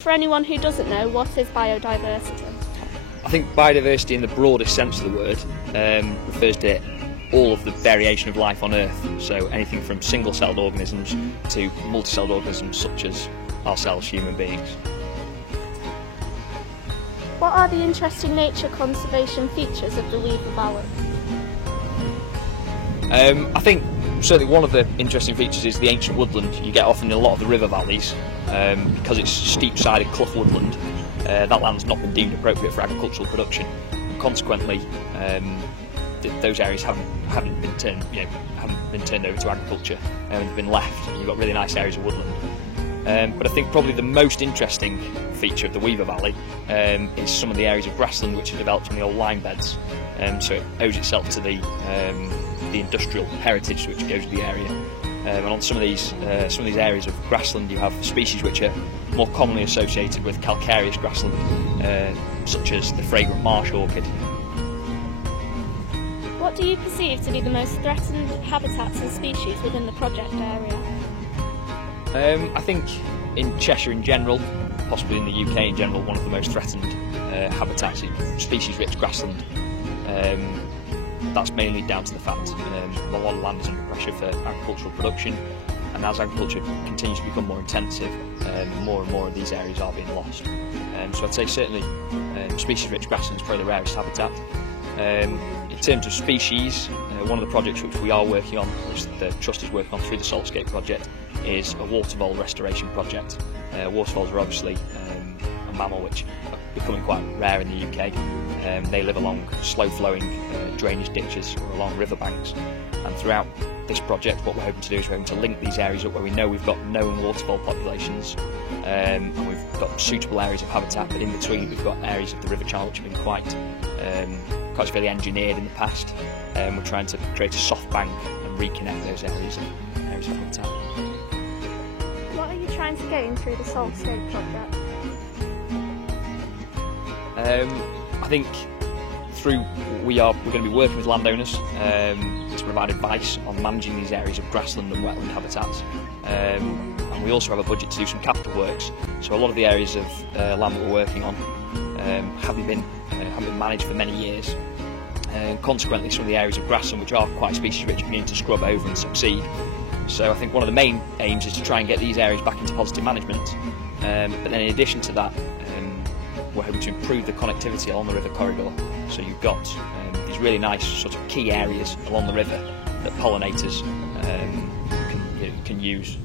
For anyone who doesn't know, what is biodiversity? I think biodiversity in the broadest sense of the word refers to all of the variation of life on Earth, so anything from single-celled organisms to multi-celled organisms such as ourselves, human beings. What are the interesting nature conservation features of the Weaver Valley? I think certainly one of the interesting features is the ancient woodland you get often in a lot of the river valleys. Because it's steep-sided clough woodland, that land's not been deemed appropriate for agricultural production. Consequently, those areas haven't been turned over to agriculture, and they've been left. You've got really nice areas of woodland. But I think probably the most interesting feature of the Weaver Valley is some of the areas of grassland which are developed from the old lime beds. So it owes itself to the industrial heritage which goes with the area. And on some of these areas of grassland, you have species which are more commonly associated with calcareous grassland, such as the fragrant marsh orchid. What do you perceive to be the most threatened habitats and species within the project area? I think in Cheshire in general, possibly in the UK in general, one of the most threatened habitats is species-rich grassland. That's mainly down to the fact a lot of land is under pressure for agricultural production, and as agriculture continues to become more intensive, more and more of these areas are being lost. So I'd say certainly species-rich grassland is probably the rarest habitat. In terms of species, one of the projects which we are working on, which the Trust is working on through the Solscape project, is a watervole restoration project. Watervoles are obviously a mammal which are becoming quite rare in the UK. They live along slow-flowing drainage ditches or along riverbanks, and throughout this project what we're hoping to do is we're hoping to link these areas up where we know we've got known watervole populations, and we've got suitable areas of habitat, but in between we've got areas of the river channel which have been quite severely engineered in the past. We're trying to create a soft bank and reconnect those areas of habitat. What are you trying to gain through the Solscape project? I think we're going to be working with landowners to provide advice on managing these areas of grassland and wetland habitats, and we also have a budget to do some capital works. So a lot of the areas of land that we're working on haven't been managed for many years, and consequently some of the areas of grassland which are quite species rich we need to scrub over and succeed. So I think one of the main aims is to try and get these areas back into positive management, but then in addition to that, we're hoping to improve the connectivity along the river corridor. So you've got these really nice sort of key areas along the river that pollinators can use